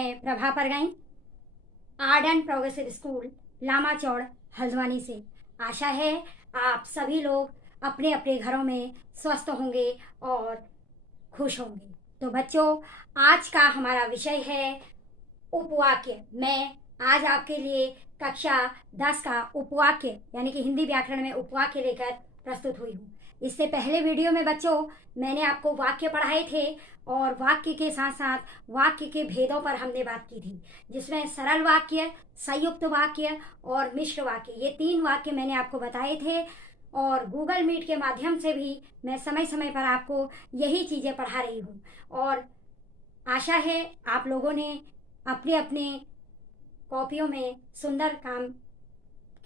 मैं Prabha Pargai, art and progressive school Lama Chaur Haldwani से। आशा है आप सभी लोग अपने अपने घरों में स्वस्थ होंगे और खुश होंगे। तो बच्चों, आज का हमारा विषय है उपवाक्य। मैं आज आपके लिए कक्षा 10 का उपवाक्य यानी कि हिंदी व्याकरण में उपवाक्य लेकर प्रस्तुत हुई हूँ। इससे पहले वीडियो में बच्चों मैंने आपको वाक्य पढ़ाए थे और वाक्य के साथ साथ वाक्य के भेदों पर हमने बात की थी, जिसमें सरल वाक्य, संयुक्त वाक्य और मिश्र वाक्य, ये 3 वाक्य मैंने आपको बताए थे। और गूगल मीट के माध्यम से भी मैं समय समय पर आपको यही चीज़ें पढ़ा रही हूँ। और आशा है आप लोगों ने अपने अपने कॉपियों में सुंदर काम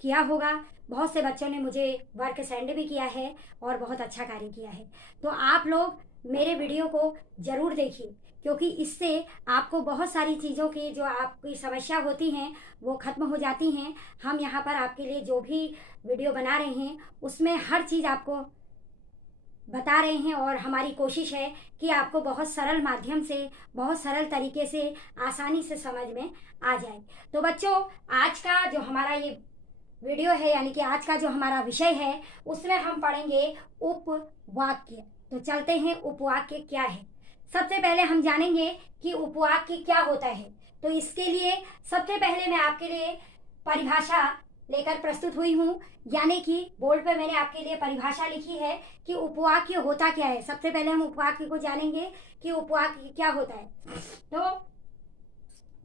किया होगा। बहुत से बच्चों ने मुझे वर्क सेंड भी किया है और बहुत अच्छा कार्य किया है। तो आप लोग मेरे वीडियो को ज़रूर देखिए, क्योंकि इससे आपको बहुत सारी चीज़ों की जो आपकी समस्या होती हैं वो ख़त्म हो जाती हैं। हम यहाँ पर आपके लिए जो भी वीडियो बना रहे हैं उसमें हर चीज़ आपको बता रहे हैं और हमारी कोशिश है कि आपको बहुत सरल माध्यम से, बहुत सरल तरीके से, आसानी से समझ में आ जाए। तो बच्चों, आज का जो हमारा ये वीडियो है यानी कि आज का जो हमारा विषय है उसमें हम पढ़ेंगे उपवाक्य। तो चलते हैं, उपवाक्य क्या है। सबसे पहले हम जानेंगे कि उपवाक्य क्या होता है। तो इसके लिए सबसे पहले मैं आपके लिए परिभाषा लेकर प्रस्तुत हुई हूँ, यानी कि बोर्ड पे मैंने आपके लिए परिभाषा लिखी है कि उपवाक्य होता क्या है। सबसे पहले हम उपवाक्य को जानेंगे कि उपवाक्य क्या होता है। तो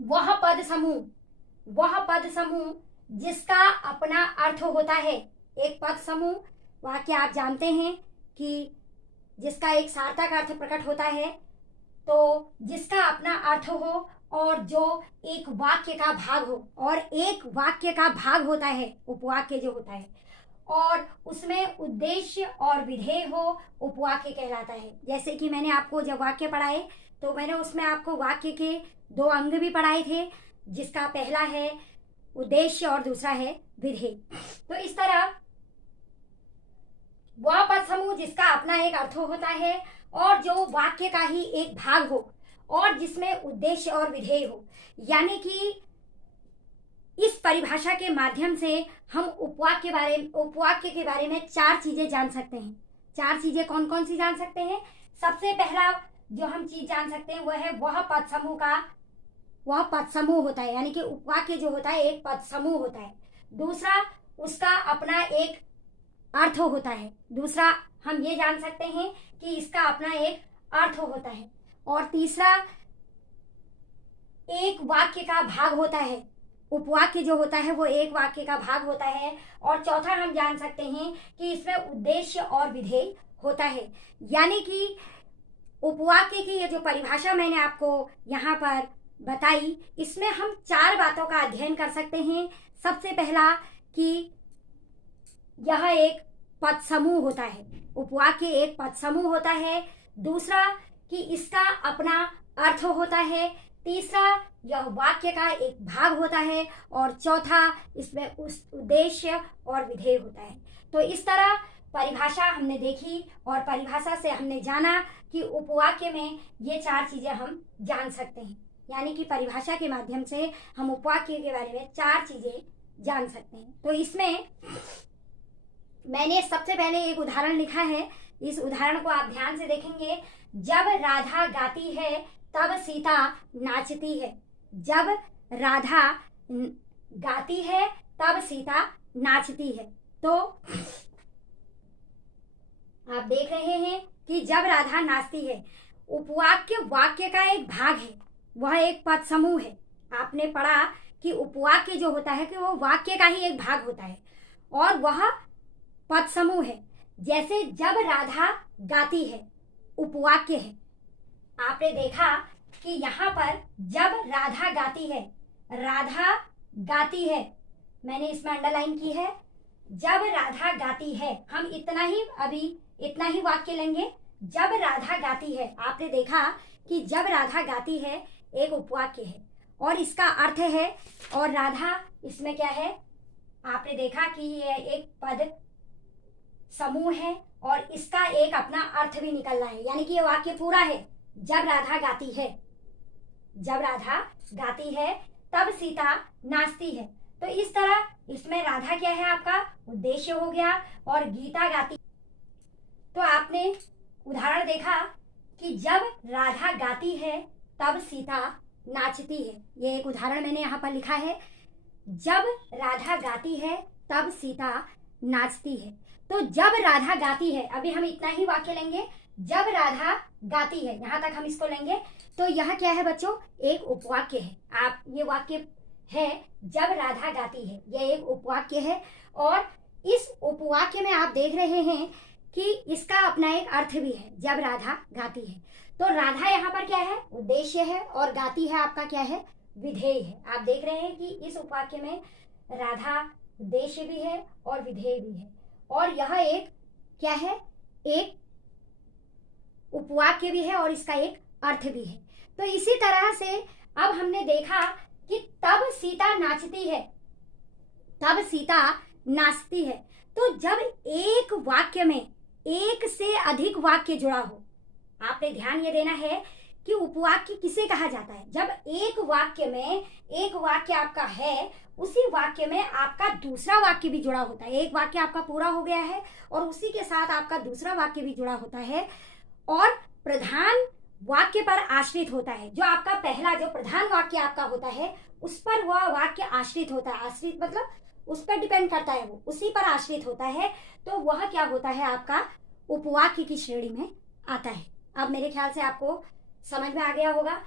वह पद समूह जिसका अपना अर्थ होता है। एक पद समूह वाक्य आप जानते हैं कि जिसका एक सार्थक अर्थ प्रकट होता है, तो जिसका अपना अर्थ हो और जो एक वाक्य का भाग हो, और एक वाक्य का भाग होता है उपवाक्य जो होता है, और उसमें उद्देश्य और विधेय हो, उपवाक्य कहलाता है। जैसे कि मैंने आपको जब वाक्य पढ़ाए तो मैंने उसमें आपको वाक्य के 2 अंग भी पढ़ाए थे, जिसका पहला है उद्देश्य और दूसरा है विधेय। तो इस तरह वह पद समूह जिसका अपना एक अर्थ होता है और जो वाक्य का ही एक भाग हो और जिसमें उद्देश्य और विधेय हो, यानी कि इस परिभाषा के माध्यम से हम उपवाक्य के बारे में 4 चीजें जान सकते हैं। 4 चीजें कौन कौन सी जान सकते हैं। सबसे पहला जो हम चीज जान सकते हैं वह है वह पद समूह होता है, यानी कि उपवाक्य जो होता है एक पद समूह होता है। दूसरा, उसका अपना एक अर्थ होता है। दूसरा, हम ये जान सकते हैं कि इसका अपना एक अर्थ होता है। और तीसरा, एक वाक्य का भाग होता है। उपवाक्य जो होता है वो एक वाक्य का भाग होता है। और चौथा, हम जान सकते हैं कि इसमें उद्देश्य और विधेय होता है। यानी कि उपवाक्य की ये जो परिभाषा मैंने आपको यहाँ पर बताई, इसमें हम 4 बातों का अध्ययन कर सकते हैं। सबसे पहला कि यह एक पद समूह होता है, उपवाक्य एक पद समूह होता है। दूसरा, कि इसका अपना अर्थ होता है। तीसरा, यह वाक्य का एक भाग होता है। और चौथा, इसमें उस उद्देश्य और विधेय होता है। तो इस तरह परिभाषा हमने देखी और परिभाषा से हमने जाना कि उपवाक्य में ये 4 चीजें हम जान सकते हैं, यानी कि परिभाषा के माध्यम से हम उपवाक्य के बारे में 4 चीजें जान सकते हैं। तो इसमें मैंने सबसे पहले एक उदाहरण लिखा है। इस उदाहरण को आप ध्यान से देखेंगे। जब राधा गाती है तब सीता नाचती है। जब राधा गाती है तब सीता नाचती है। तो आप देख रहे हैं कि जब राधा नाचती है, उपवाक्य वाक्य का एक भाग है, वह एक पद समूह है। आपने पढ़ा कि उपवाक्य जो होता है कि वो वाक्य का ही एक भाग होता है और वह पद समूह है। जैसे जब राधा गाती है, उपवाक्य है। आपने देखा कि यहाँ पर जब राधा गाती है, मैंने इसमें अंडरलाइन की है। जब राधा गाती है, हम इतना ही वाक्य लेंगे। जब राधा गाती है, आपने देखा कि जब राधा गाती है एक उपवाक्य है और इसका अर्थ है, और राधा इसमें क्या है, आपने देखा कि ये एक पद समूह है और इसका एक अपना अर्थ भी निकल रहा है, यानी कि ये वाक्य पूरा है। जब राधा गाती है, जब राधा गाती है तब सीता नाचती है। तो इस तरह इसमें राधा क्या है आपका उद्देश्य हो गया और गीता गाती। तो आपने उदाहरण देखा कि जब राधा गाती है तब सीता नाचती है। ये एक उदाहरण मैंने यहाँ पर लिखा है, जब राधा गाती है तब सीता नाचती है। तो जब राधा गाती है, अभी हम इतना ही वाक्य लेंगे, जब राधा गाती है, यहाँ तक हम इसको लेंगे। तो यह क्या है बच्चों, एक उपवाक्य है। आप ये वाक्य है जब राधा गाती है, यह एक उपवाक्य है। और इस उपवाक्य में आप देख रहे हैं कि इसका अपना एक अर्थ भी है, जब राधा गाती है। तो राधा यहाँ पर क्या है, उद्देश्य है, और गाती है आपका क्या है, विधेय है। आप देख रहे हैं कि इस उपवाक्य में राधा उद्देश्य भी है और विधेय भी है, और यह एक क्या है, एक उपवाक्य भी है और इसका एक अर्थ भी है। तो इसी तरह से अब हमने देखा कि तब सीता नाचती है, तब सीता नाचती है। तो जब एक वाक्य में एक से अधिक वाक्य जुड़ा हो, आपने ध्यान ये देना है कि उपवाक्य किसे कहा जाता है, जब एक वाक्य में एक वाक्य आपका है, उसी वाक्य में आपका दूसरा वाक्य भी जुड़ा होता है। एक वाक्य आपका पूरा हो गया है और उसी के साथ आपका दूसरा वाक्य भी जुड़ा होता है और प्रधान वाक्य पर आश्रित होता है। जो आपका पहला जो प्रधान वाक्य आपका होता है उस पर वह वाक्य आश्रित होता है। आश्रित मतलब उस पर डिपेंड करता है, वो उसी पर आश्रित होता है। तो वह क्या होता है, आपका उपवाक्य की श्रेणी में आता है। अब मेरे ख्याल से आपको समझ में आ गया होगा।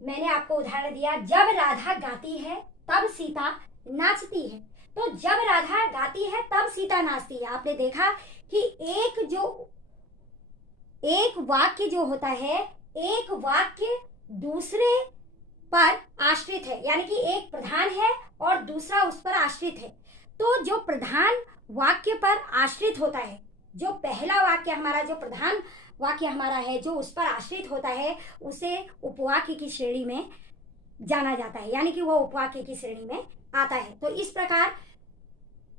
मैंने आपको उदाहरण दिया, जब राधा गाती है तब सीता नाचती है। तो जब राधा गाती है तब सीता नाचती है। आपने देखा कि एक वाक्य जो होता है, एक वाक्य दूसरे पर आश्रित है, यानी कि एक प्रधान है और दूसरा उस पर आश्रित है। तो जो प्रधान वाक्य पर आश्रित होता है, जो पहला वाक्य हमारा, जो प्रधान वाक्य हमारा है, जो उस पर आश्रित होता है, उसे उपवाक्य की श्रेणी में जाना जाता है, यानी कि वो उपवाक्य की श्रेणी में आता है। तो इस प्रकार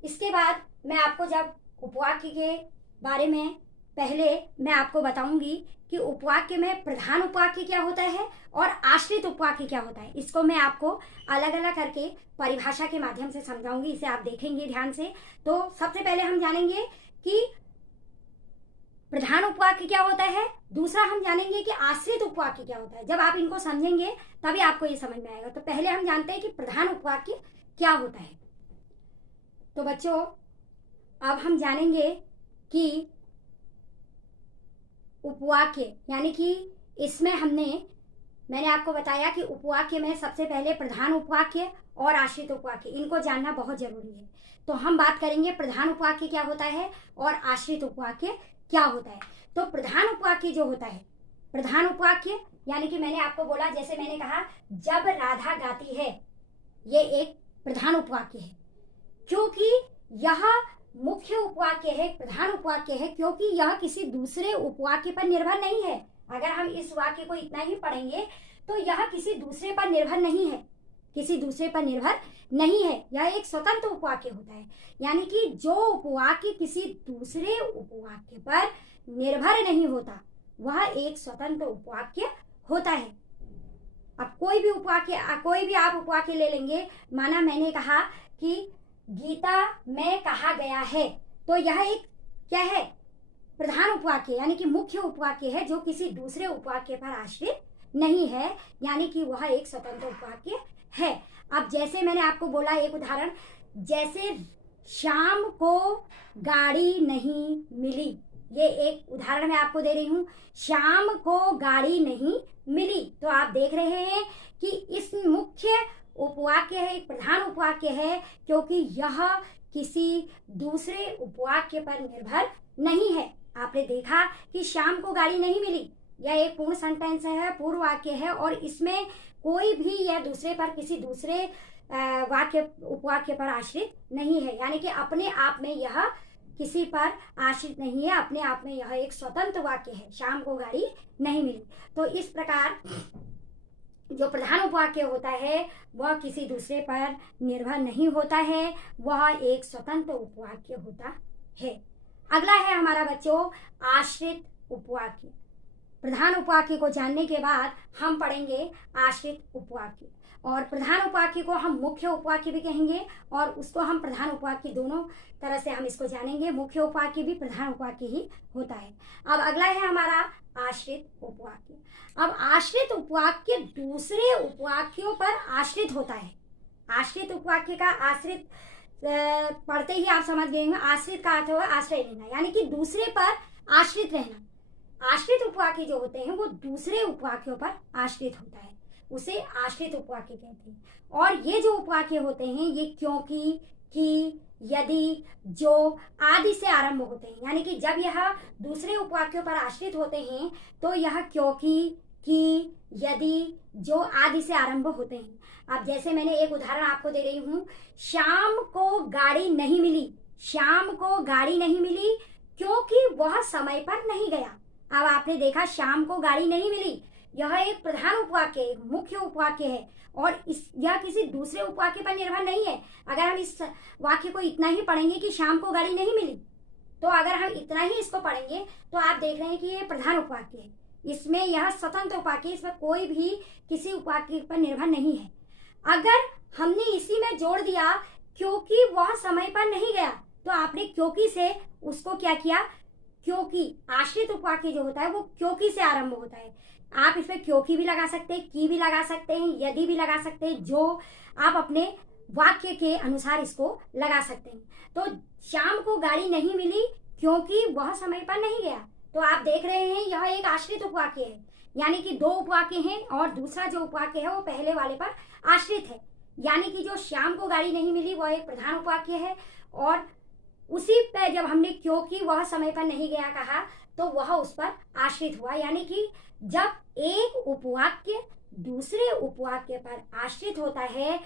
इसके बाद मैं आपको जब उपवाक्य के बारे में पहले मैं आपको बताऊंगी कि उपवाक्य में प्रधान उपवाक्य क्या होता है और आश्रित उपवाक्य क्या होता है, इसको मैं आपको अलग अलग करके परिभाषा के माध्यम से समझाऊंगी। इसे आप देखेंगे ध्यान से। तो सबसे पहले हम जानेंगे कि प्रधान उपवाक्य क्या होता है, दूसरा हम जानेंगे कि आश्रित उपवाक्य क्या होता है। जब आप इनको समझेंगे तभी आपको ये समझ में आएगा। तो पहले हम जानते हैं कि प्रधान उपवाक्य क्या होता है। तो बच्चों अब हम जानेंगे कि उपवाक्य, यानी कि इसमें मैंने आपको बताया कि उपवाक्य में सबसे पहले प्रधान उपवाक्य और आश्रित उपवाक्य, इनको जानना बहुत जरूरी है। तो हम बात करेंगे प्रधान उपवाक्य क्या होता है और आश्रित उपवाक्य क्या होता है। तो प्रधान उपवाक्य जो होता है, प्रधान उपवाक्य यानी कि मैंने आपको बोला, जैसे मैंने कहा जब राधा गाती है, ये एक प्रधान उपवाक्य है क्योंकि यह मुख्य उपवाक्य है, प्रधान उपवाक्य है, क्योंकि यह किसी दूसरे उपवाक्य पर निर्भर नहीं है। अगर हम इस वाक्य को इतना ही पढ़ेंगे तो यह किसी दूसरे पर निर्भर नहीं है, किसी दूसरे पर निर्भर नहीं है। यह एक स्वतंत्र उपवाक्य होता है, यानी कि जो उपवाक्य किसी दूसरे उपवाक्य पर निर्भर नहीं होता वह एक स्वतंत्र उपवाक्य होता है। अब कोई भी आप उपवाक्य ले लेंगे, माना मैंने कहा कि गीता में कहा गया है, तो यह एक क्या है, प्रधान उपवाक्य यानी कि मुख्य उपवाक्य है जो किसी दूसरे उपवाक्य पर आश्रित नहीं है, यानी कि वह एक स्वतंत्र उपवाक्य है। अब जैसे मैंने आपको बोला एक उदाहरण, जैसे शाम को गाड़ी नहीं मिली, ये एक उदाहरण मैं आपको दे रही हूं, शाम को गाड़ी नहीं मिली। तो आप देख रहे हैं कि इस मुख्य उपवाक्य है, एक प्रधान उपवाक्य है, क्योंकि यह किसी दूसरे उपवाक्य पर निर्भर नहीं है। आपने देखा कि शाम को गाड़ी नहीं मिली, यह एक पूर्ण सेंटेंस है, पूर्ण वाक्य है, और इसमें कोई भी यह दूसरे पर किसी दूसरे उपवाक्य पर आश्रित नहीं है, यानी कि अपने आप में यह किसी पर आश्रित नहीं है, अपने आप में यह एक स्वतंत्र वाक्य है, शाम को गाड़ी नहीं मिली। तो इस प्रकार जो प्रधान उपवाक्य होता है वह किसी दूसरे पर निर्भर नहीं होता है, वह एक स्वतंत्र उपवाक्य होता है। अगला है हमारा बच्चों आश्रित उपवाक्य। प्रधान उपवाक्य को जानने के बाद हम पढ़ेंगे आश्रित उपवाक्य, और प्रधान उपवाक्य को हम मुख्य उपवाक्य भी कहेंगे और उसको हम प्रधान उपवाक्य, दोनों तरह से हम इसको जानेंगे। मुख्य उपवाक्य भी प्रधान उपवाक्य ही होता है। अब अगला है हमारा आश्रित उपवाक्य। अब आश्रित उपवाक्य दूसरे उपवाक्यों पर आश्रित होता है। आश्रित उपवाक्य का आश्रित पढ़ते ही आप समझ गए होंगे, आश्रित का अर्थ होगा आश्रय लेना, यानी कि दूसरे पर आश्रित रहना। आश्रित उपवाक्य जो होते हैं वो दूसरे उपवाक्यों पर आश्रित होता है, उसे आश्रित उपवाक्य कहते हैं। और ये जो उपवाक्य होते हैं ये क्योंकि, कि, यदि, जो आदि से आरंभ होते हैं, यानी कि जब यह दूसरे उपवाक्यों पर आश्रित होते हैं तो यह क्योंकि, कि, यदि, जो आदि से आरंभ होते हैं। अब जैसे मैंने एक उदाहरण आपको दे रही हूँ, श्याम को गाड़ी नहीं मिली। श्याम को गाड़ी नहीं मिली क्योंकि वह समय पर नहीं गया। अब आपने देखा श्याम को गाड़ी नहीं मिली, यह एक प्रधान उपवाक्य, एक मुख्य उपवाक्य है और यह किसी दूसरे उपवाक्य पर निर्भर नहीं है। अगर हम इस वाक्य को इतना ही पढ़ेंगे कि श्याम को गाड़ी नहीं मिली, तो अगर हम इतना ही इसको पढ़ेंगे तो आप देख रहे हैं कि ये प्रधान उपवाक्य है, इसमें यह स्वतंत्र उपवाक्य, इसमें कोई भी किसी उपवाक्य पर निर्भर नहीं है। अगर हमने इसी में जोड़ दिया क्योंकि वह समय पर नहीं गया, तो आपने क्योंकि से उसको क्या किया, क्योंकि आश्रित उपवाक्य जो होता है वो क्योंकि से आरंभ होता है। आप इसमें क्योंकि भी लगा सकते हैं, की भी लगा सकते हैं, यदि भी लगा सकते हैं, जो आप अपने वाक्य के अनुसार इसको लगा सकते हैं। तो श्याम को गाड़ी नहीं मिली क्योंकि वह समय पर नहीं गया, तो आप देख रहे हैं यह एक आश्रित उपवाक्य है, यानी कि दो उपवाक्य हैं और दूसरा जो उपवाक्य है वो पहले वाले पर आश्रित है। यानी कि जो श्याम को गाड़ी नहीं मिली वह एक प्रधान उपवाक्य है और उसी पे जब हमने क्योंकि वह समय पर नहीं गया कहा तो वह उस पर आश्रित हुआ। यानी कि जब एक उपवाक्य दूसरे उपवाक्य पर आश्रित होता है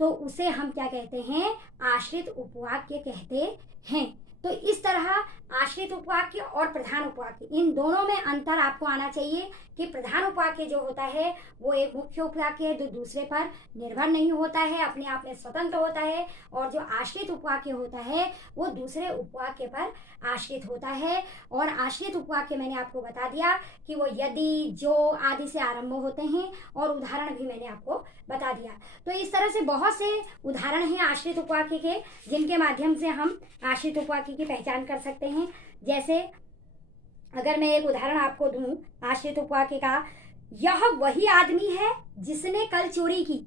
तो उसे हम क्या कहते हैं, आश्रित उपवाक्य कहते हैं। तो इस तरह आश्रित उपवाक्य और प्रधान उपवाक्य, इन दोनों में अंतर आपको आना चाहिए कि प्रधान उपवाक्य जो होता है वो एक मुख्य उपवाक्य है जो दूसरे पर निर्भर नहीं होता है, अपने आप में स्वतंत्र होता है, और जो आश्रित उपवाक्य होता है वो दूसरे उपवाक्य पर आश्रित होता है। और आश्रित उपवाक्य मैंने आपको बता दिया कि वो यदि, जो आदि से आरंभ होते हैं और उदाहरण भी मैंने आपको बता दिया। तो इस तरह से बहुत से उदाहरण हैं आश्रित उपवाक्य के जिनके माध्यम से हम आश्रित उपवाक्य की पहचान कर सकते हैं। जैसे अगर मैं एक उदाहरण आपको दूं आश्रित उपवाक्य का, यह वही आदमी है जिसने कल चोरी की।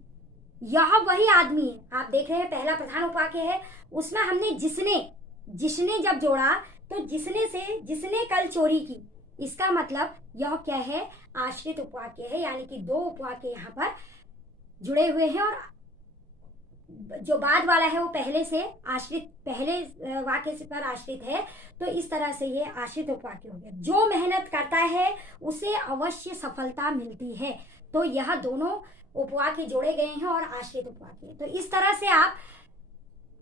यह वही आदमी है, आप देख रहे हैं पहला प्रधान उपवाक्य है, उसमें हमने जिसने जब जोड़ा तो जिसने से जिसने कल चोरी की, इसका मतलब यह क्या है, आश्रित उपवाक्य है। यानी कि दो उपवाक्य यहाँ पर जुड़े हुए हैं और जो बाद वाला है वो पहले से आश्रित, पहले वाक्य से पर आश्रित है। तो इस तरह से ये आश्रित उपवाक्य हो गया। जो मेहनत करता है उसे अवश्य सफलता मिलती है। तो यह दोनों उपवाक्य जोड़े गए हैं और आश्रित उपवाक्य। तो इस तरह से आप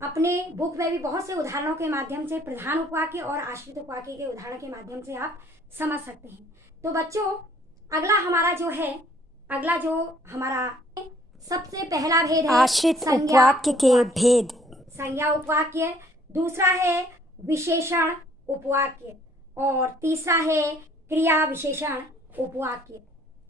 अपने बुक में भी बहुत से उदाहरणों के माध्यम से प्रधान उपवाक्य और आश्रित उपवाक्य के उदाहरण के माध्यम से आप समझ सकते हैं। तो बच्चों अगला जो हमारा सबसे पहला भेद है आश्रित उपवाक्य के भेद। संज्ञा उपवाक्य, दूसरा है विशेषण उपवाक्य और तीसरा है क्रिया विशेषण उपवाक्य।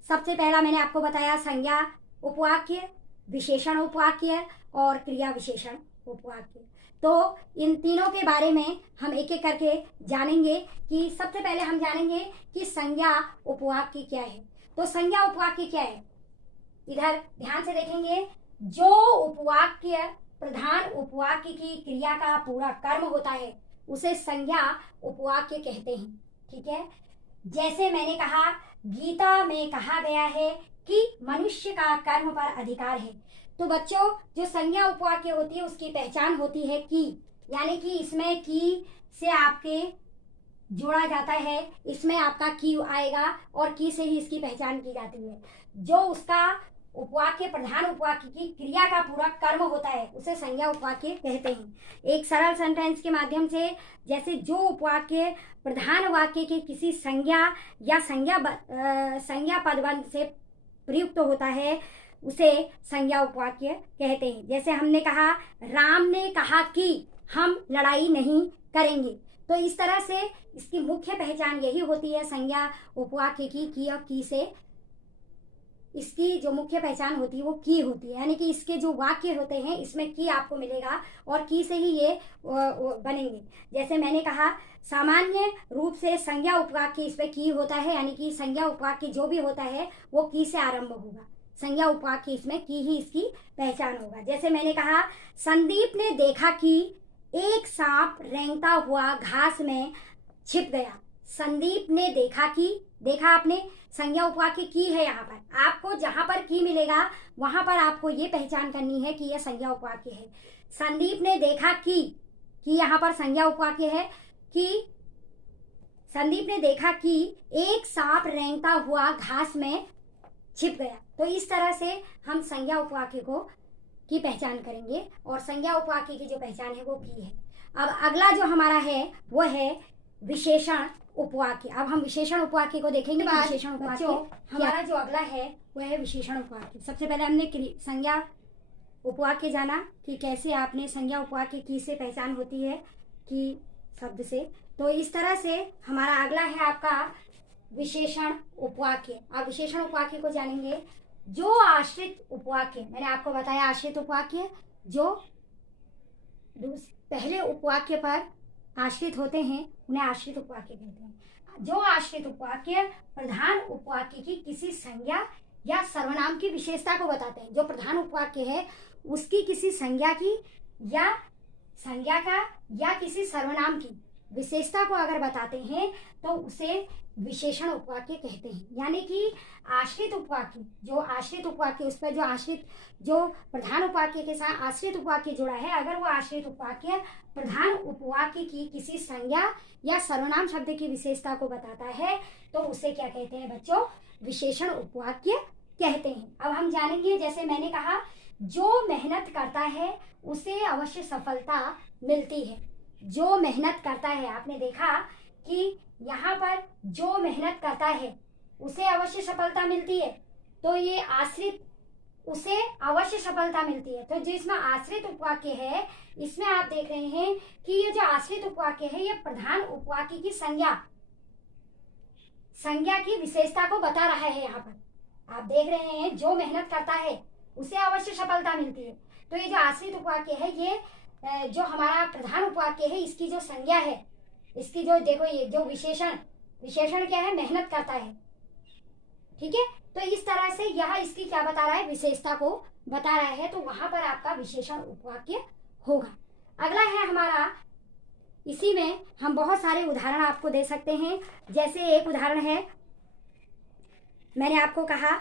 सबसे पहला मैंने आपको बताया संज्ञा उपवाक्य, विशेषण उपवाक्य और क्रिया विशेषण उपवाक्य। तो इन तीनों के बारे में हम एक एक करके जानेंगे कि सबसे पहले हम जानेंगे कि संज्ञा उपवाक्य क्या है। तो संज्ञा उपवाक्य क्या है, इधर ध्यान से देखेंगे। जो उपवाक्य प्रधान उपवाक्य की क्रिया का पूरा कर्म होता है उसे संज्ञा उपवाक्य कहते हैं। ठीक है, जैसे मैंने कहा गीता में कहा गया है कि मनुष्य का कर्म पर अधिकार है। तो बच्चों जो संज्ञा उपवाक्य होती है उसकी पहचान होती है की, यानी कि इसमें की से आपके जोड़ा जाता है, इसमें आपका की आएगा और की से ही इसकी पहचान की जाती है। जो उसका उपवाक्य प्रधान उपवाक्य की क्रिया का पूरा कर्म होता है उसे संज्ञा उपवाक्य कहते हैं। एक सरल सेंटेंस के माध्यम से, जैसे जो उपवाक्य प्रधान वाक्य के किसी संज्ञा या संज्ञा पदबंध से प्रयुक्त होता है उसे संज्ञा उपवाक्य कहते हैं। जैसे हमने कहा राम ने कहा कि हम लड़ाई नहीं करेंगे, तो इस तरह से इसकी मुख्य पहचान यही होती है संज्ञा उपवाक्य की और की से इसकी जो मुख्य पहचान होती है वो की होती है, यानी कि इसके जो वाक्य होते हैं इसमें की आपको मिलेगा और की से ही ये बनेंगे। जैसे मैंने कहा सामान्य रूप से संज्ञा उपवाक्य इसमें की होता है, यानी कि संज्ञा उपवाक्य जो भी होता है वो की से आरंभ होगा। संज्ञा उपवाक्य इसमें की ही इसकी पहचान होगा। जैसे मैंने कहा संदीप ने देखा कि एक सांप रेंगता हुआ घास में छिप गया। संदीप ने देखा कि, देखा आपने, संज्ञा उपवाक्य की है। यहाँ पर आपको जहां पर की मिलेगा वहां पर आपको ये पहचान करनी है कि यह संज्ञा उपवाक्य है। संदीप ने देखा कि यहाँ पर संज्ञा उपवाक्य है कि संदीप ने देखा कि एक सांप रेंगता हुआ घास में छिप गया। तो इस तरह से हम संज्ञा उपवाक्य को की पहचान करेंगे और संज्ञा उपवाक्य की जो पहचान है वो की है। अब अगला जो हमारा है वो है विशेषण उपवाक्य। अब हम विशेषण उपवाक्य को देखेंगे। विशेषण उपवाक्य हमारा जो अगला है वह है विशेषण उपवाक्य। सबसे पहले हमने संज्ञा उपवाक्य जाना कि कैसे आपने संज्ञा उपवाक्य की से पहचान होती है कि शब्द से। तो इस तरह से हमारा अगला है आपका विशेषण उपवाक्य। आप विशेषण उपवाक्य को जानेंगे। जो आश्रित उपवाक्य, मैंने आपको बताया आश्रित उपवाक्य जो पहले उपवाक्य पर आश्रित होते हैं उन्हें आश्रित उपवाक्य कहते हैं। जो आश्रित उपवाक्य प्रधान उपवाक्य की किसी संज्ञा या सर्वनाम की विशेषता को बताते हैं। जो प्रधान उपवाक्य है उसकी किसी संज्ञा की या संज्ञा का या किसी सर्वनाम की विशेषता को अगर बताते हैं तो उसे विशेषण उपवाक्य कहते हैं। यानी कि आश्रित उपवाक्य, जो आश्रित उपवाक्य उस पर जो आश्रित, जो प्रधान उपवाक्य के साथ आश्रित उपवाक्य जुड़ा है, अगर वो आश्रित उपवाक्य प्रधान उपवाक्य की किसी संज्ञा या सर्वनाम शब्द की विशेषता को बताता है तो उसे क्या कहते हैं बच्चों? विशेषण उपवाक्य कहते हैं। अब हम जानेंगे, जैसे मैंने कहा जो मेहनत करता है उसे अवश्य सफलता मिलती है। जो मेहनत करता है, आपने देखा कि यहाँ पर जो मेहनत करता है उसे अवश्य सफलता मिलती है, तो ये आश्रित उसे अवश्य सफलता मिलती है। तो जो इसमें आश्रित उपवाक्य है इसमें आप देख रहे हैं कि ये जो आश्रित उपवाक्य है ये प्रधान उपवाक्य की संज्ञा की विशेषता को बता रहा है। यहाँ पर आप देख रहे हैं जो मेहनत करता है उसे अवश्य सफलता मिलती है। तो ये जो आश्रित उपवाक्य है ये जो हमारा प्रधान उपवाक्य है इसकी जो संज्ञा है, इसकी जो देखो ये जो विशेषण क्या है? मेहनत करता है। ठीक है, तो इस तरह से यह इसकी क्या बता रहा है? विशेषता को बता रहा है। तो वहां पर आपका विशेषण उपवाक्य होगा। अगला है हमारा, इसी में हम बहुत सारे उदाहरण आपको दे सकते हैं। जैसे एक उदाहरण है, मैंने आपको कहा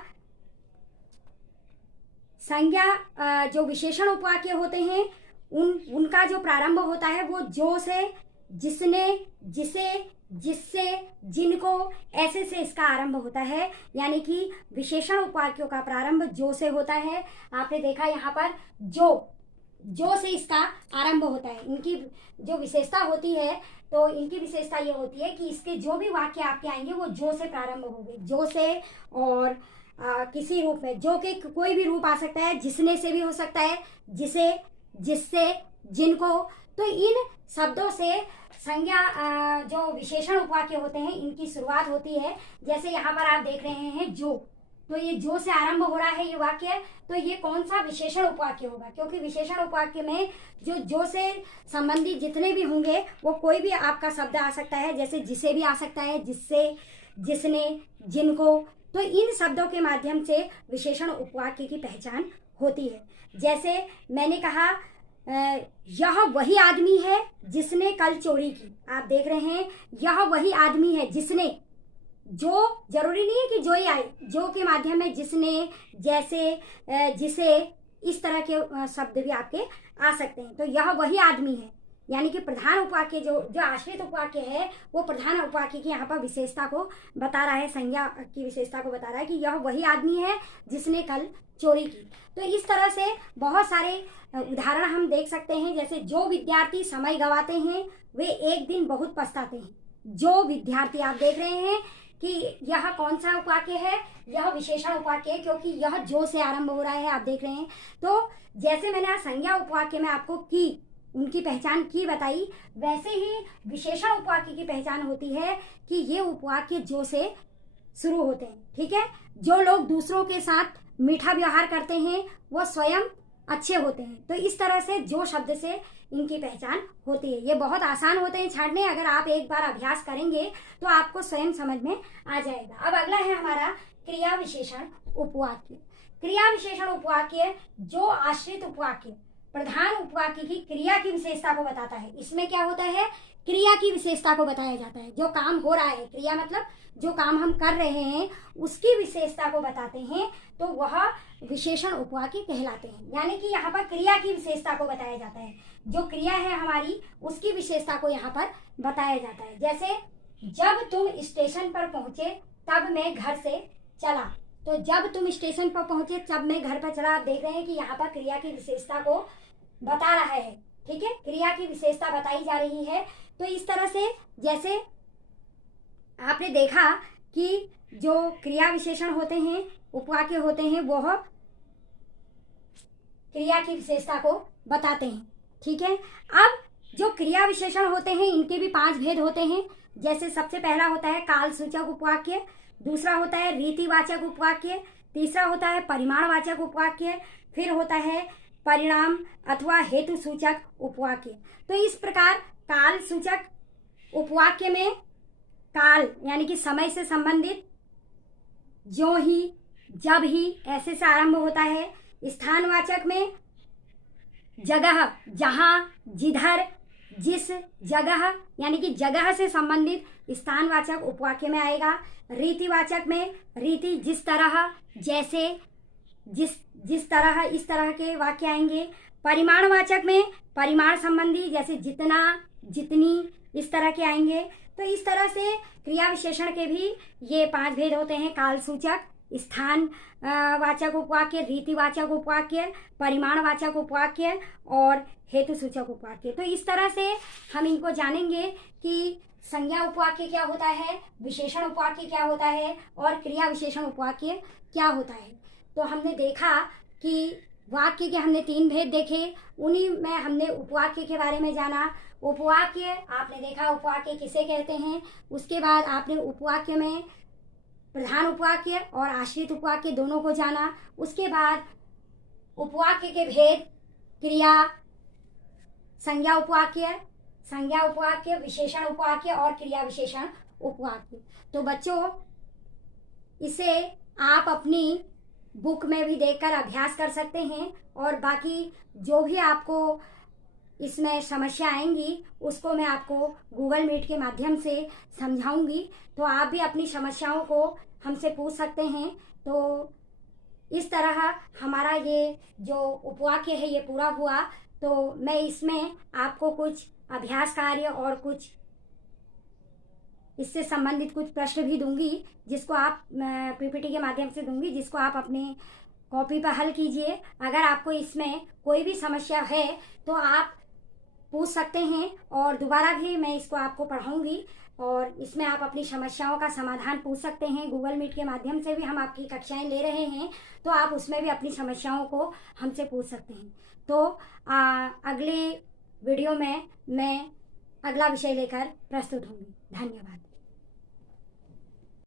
संज्ञा जो विशेषण उपवाक्य होते हैं उनका जो प्रारंभ होता है वो जो से, जिसने, जिसे, जिससे, जिनको, ऐसे से इसका आरंभ होता है। यानी कि विशेषण उपवाक्यों का प्रारंभ जो से होता है। आपने देखा यहाँ पर जो से इसका आरंभ होता है। इनकी जो विशेषता होती है तो इनकी विशेषता ये होती है कि इसके जो भी वाक्य आपके आएंगे वो जो से प्रारंभ होंगे। जो से और किसी रूप में, जो के कोई भी रूप आ सकता है, जिसने से भी हो सकता है, जिसे, जिससे, जिनको। तो इन शब्दों से संज्ञा जो विशेषण उपवाक्य होते हैं इनकी शुरुआत होती है। जैसे यहाँ पर आप देख रहे हैं जो, तो ये जो से आरंभ हो रहा है ये वाक्य, तो ये कौन सा विशेषण उपवाक्य होगा? क्योंकि विशेषण उपवाक्य में जो से संबंधित जितने भी होंगे वो कोई भी आपका शब्द आ सकता है। जैसे जिसे भी आ सकता है, जिससे, जिसने, जिनको। तो इन शब्दों के माध्यम से विशेषण उपवाक्य की पहचान होती है। जैसे मैंने कहा यह वही आदमी है जिसने कल चोरी की। आप देख रहे हैं यह वही आदमी है जिसने, जो जरूरी नहीं है कि जो ही आए, जो के माध्यम में जिसने, जैसे, जिसे, इस तरह के शब्द भी आपके आ सकते हैं। तो यह वही आदमी है, यानी कि प्रधान उपवाक्य जो आश्रित उपवाक्य है वो प्रधान उपवाक्य की यहाँ पर विशेषता को बता रहा है, संज्ञा की विशेषता को बता रहा है कि यह वही आदमी है जिसने कल चोरी की। तो इस तरह से बहुत सारे उदाहरण हम देख सकते हैं। जैसे जो विद्यार्थी समय गंवाते हैं वे एक दिन बहुत पछताते हैं। जो विद्यार्थी, आप देख रहे हैं कि यह कौन सा उपवाक्य है? यह विशेषण उपवाक्य है क्योंकि यह जो से आरंभ हो रहा है। आप देख रहे हैं। तो जैसे मैंने संज्ञा उपवाक्य में आपको की उनकी पहचान की बताई, वैसे ही विशेषण उपवाक्य की पहचान होती है कि ये उपवाक्य जो से शुरू होते हैं। ठीक है, जो लोग दूसरों के साथ मीठा व्यवहार करते हैं वो स्वयं अच्छे होते हैं। तो इस तरह से जो शब्द से इनकी पहचान होती है। ये बहुत आसान होते हैं छांटने, अगर आप एक बार अभ्यास करेंगे तो आपको स्वयं समझ में आ जाएगा। अब अगला है हमारा क्रिया विशेषण उपवाक्य। क्रिया विशेषण उपवाक्य जो आश्रित उपवाक्य प्रधान उपवाक्य की क्रिया की विशेषता को बताता है। इसमें क्या होता है, क्रिया की विशेषता को बताया जाता है। जो काम हो रहा है, क्रिया मतलब जो काम हम कर रहे हैं उसकी विशेषता को बताते हैं, तो वह विशेषण उपवाक्य कहलाते हैं। यानी कि यहाँ पर क्रिया की विशेषता को बताया जाता है, जो क्रिया है हमारी उसकी विशेषता को यहाँ पर बताया जाता है। जैसे जब तुम स्टेशन पर पहुंचे तब मैं घर से चला, तो जब तुम स्टेशन पर पहुंचे तब मैं घर पर चला। आप देख रहे हैं कि यहाँ पर क्रिया की विशेषता को बता रहा है। ठीक है, क्रिया की विशेषता बताई जा रही है। तो इस तरह से जैसे आपने देखा कि जो क्रिया विशेषण होते हैं, उपवाक्य होते हैं, वह क्रिया की विशेषता को बताते हैं। ठीक है, अब जो क्रिया विशेषण होते हैं इनके भी 5 भेद होते हैं। जैसे सबसे पहला होता है काल सूचक उपवाक्य, दूसरा होता है रीतिवाचक उपवाक्य, तीसरा होता है परिमाणवाचक उपवाक्य, फिर होता है परिणाम अथवा हेतु सूचक उपवाक्य। तो इस प्रकार काल सूचक उपवाक्य में काल यानी कि समय से संबंधित जो ही, जब ही ऐसे से आरंभ होता है। स्थानवाचक में जगह, जहां, जिधर, जिस जगह यानी कि जगह से संबंधित स्थानवाचक उपवाक्य में आएगा। रीतिवाचक में रीति, जिस तरह, जैसे, जिस तरह, इस तरह के वाक्य आएंगे। परिमाणवाचक में परिमाण संबंधी, जैसे जितना, जितनी, इस तरह के आएंगे। तो इस तरह से क्रिया विशेषण के भी ये 5 भेद होते हैं, काल सूचक, स्थान वाचक उपवाक्य, रीतिवाचक उपवाक्य, परिमाणवाचक उपवाक्य और हेतु सूचक उपवाक्य। तो इस तरह से हम इनको जानेंगे कि संज्ञा उपवाक्य क्या होता है, विशेषण उपवाक्य क्या होता है और क्रिया विशेषण उपवाक्य क्या होता है। तो हमने देखा कि वाक्य के हमने 3 भेद देखे, उन्हीं में हमने उपवाक्य के बारे में जाना। उपवाक्य आपने देखा उपवाक्य किसे कहते हैं, उसके बाद आपने उपवाक्य में प्रधान उपवाक्य और आश्रित उपवाक्य दोनों को जाना। उसके बाद उपवाक्य के भेद, क्रिया, संज्ञा उपवाक्य, विशेषण उपवाक्य और क्रिया विशेषण उपवाक्य। तो बच्चों इसे आप अपनी बुक में भी देखकर अभ्यास कर सकते हैं और बाकी जो भी आपको इसमें समस्या आएंगी उसको मैं आपको गूगल मीट के माध्यम से समझाऊंगी। तो आप भी अपनी समस्याओं को हमसे पूछ सकते हैं। तो इस तरह हमारा ये जो उपवाक्य है ये पूरा हुआ। तो मैं इसमें आपको कुछ अभ्यास कार्य और कुछ इससे संबंधित कुछ प्रश्न भी दूंगी, जिसको आप पीपीटी के माध्यम से दूंगी, जिसको आप अपने कॉपी पर हल कीजिए। अगर आपको इसमें कोई भी समस्या है तो आप पूछ सकते हैं और दोबारा भी मैं इसको आपको पढ़ाऊंगी और इसमें आप अपनी समस्याओं का समाधान पूछ सकते हैं। गूगल मीट के माध्यम से भी हम आपकी कक्षाएं ले रहे हैं, तो आप उसमें भी अपनी समस्याओं को हमसे पूछ सकते हैं। तो अगले वीडियो में मैं अगला विषय लेकर प्रस्तुत होंगी। धन्यवाद।